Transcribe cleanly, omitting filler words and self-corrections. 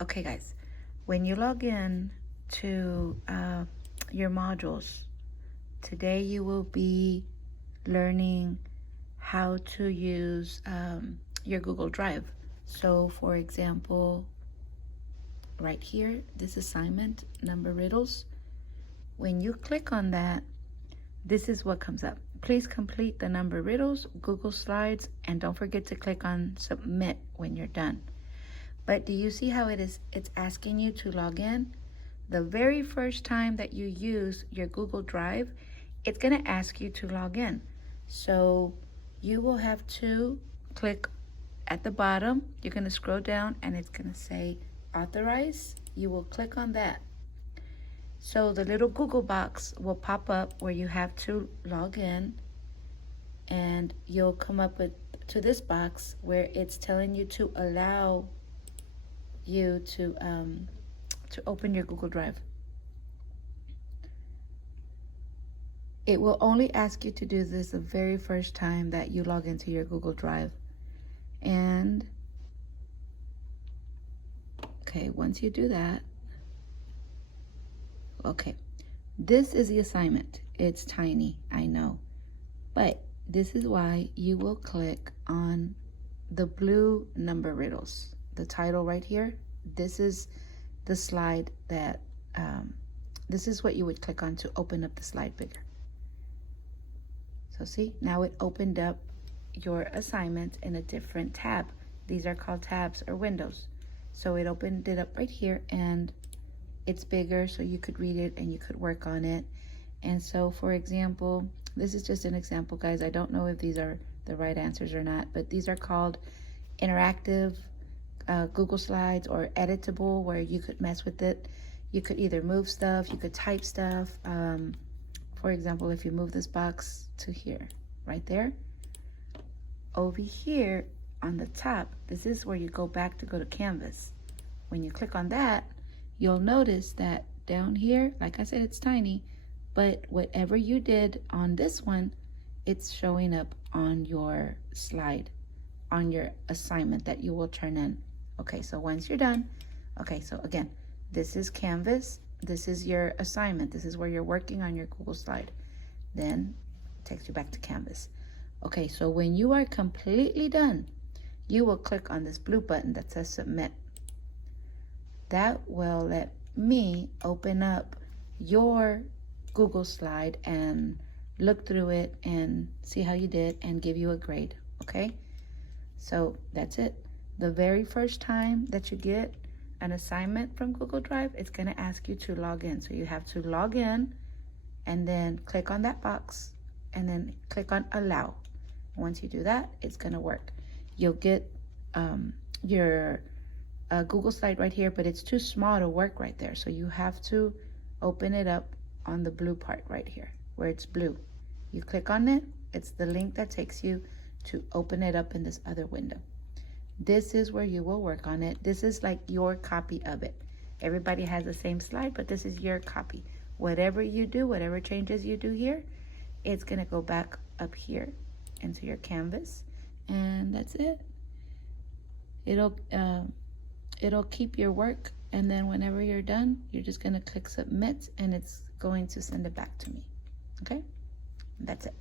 Okay, guys, when you log in to your modules, today you will be learning how to use your Google Drive. So, for example, right here, this assignment, number riddles, when you click on that, this is what comes up. Please complete the number riddles, Google Slides, and don't forget to click on submit when you're done. But do you see how it's asking you to log in? The very first time that you use your Google Drive, it's going to ask you to log in. So you will have to click at the bottom. You're going to scroll down and it's going to say authorize. You will click on that. So the little Google box will pop up where you have to log in, and you'll come up to this box where it's telling you to allow you to open your Google Drive. It will only ask you to do this the very first time that you log into your Google Drive. And okay, once you do that, okay, this is the assignment. It's tiny, I know, but this is why you will click on the blue number riddles. The title right here, this is the slide that, this is what you would click on to open up the slide bigger. So see, now it opened up your assignment in a different tab. These are called tabs or windows. So it opened it up right here and it's bigger so you could read it and you could work on it. And so for example, this is just an example, guys. I don't know if these are the right answers or not, but these are called interactive Google Slides, or editable, where you could mess with it. You could either move stuff, you could type stuff. For example, if you move this box to here, right there, over here on the top, this is where you go back to go to Canvas. When you click on that, you'll notice that down here, like I said, it's tiny, but whatever you did on this one, it's showing up on your slide, on your assignment that you will turn in. Okay, so once you're done, okay, so again, this is Canvas, this is your assignment, this is where you're working on your Google slide. Then it takes you back to Canvas. Okay, so when you are completely done, you will click on this blue button that says submit. That will let me open up your Google slide and look through it and see how you did and give you a grade, okay? So that's it. The very first time that you get an assignment from Google Drive, it's gonna ask you to log in. So you have to log in and then click on that box and then click on allow. Once you do that, it's gonna work. You'll get your Google slide right here, but it's too small to work right there. So you have to open it up on the blue part right here, where it's blue. You click on it, it's the link that takes you to open it up in this other window. This is where you will work on it. This is like your copy of it. Everybody has the same slide, but this is your copy. Whatever you do, whatever changes you do here, it's gonna go back up here into your Canvas, and that's it. It'll keep your work, and then whenever you're done, you're just gonna click submit and it's going to send it back to me. Okay, that's it.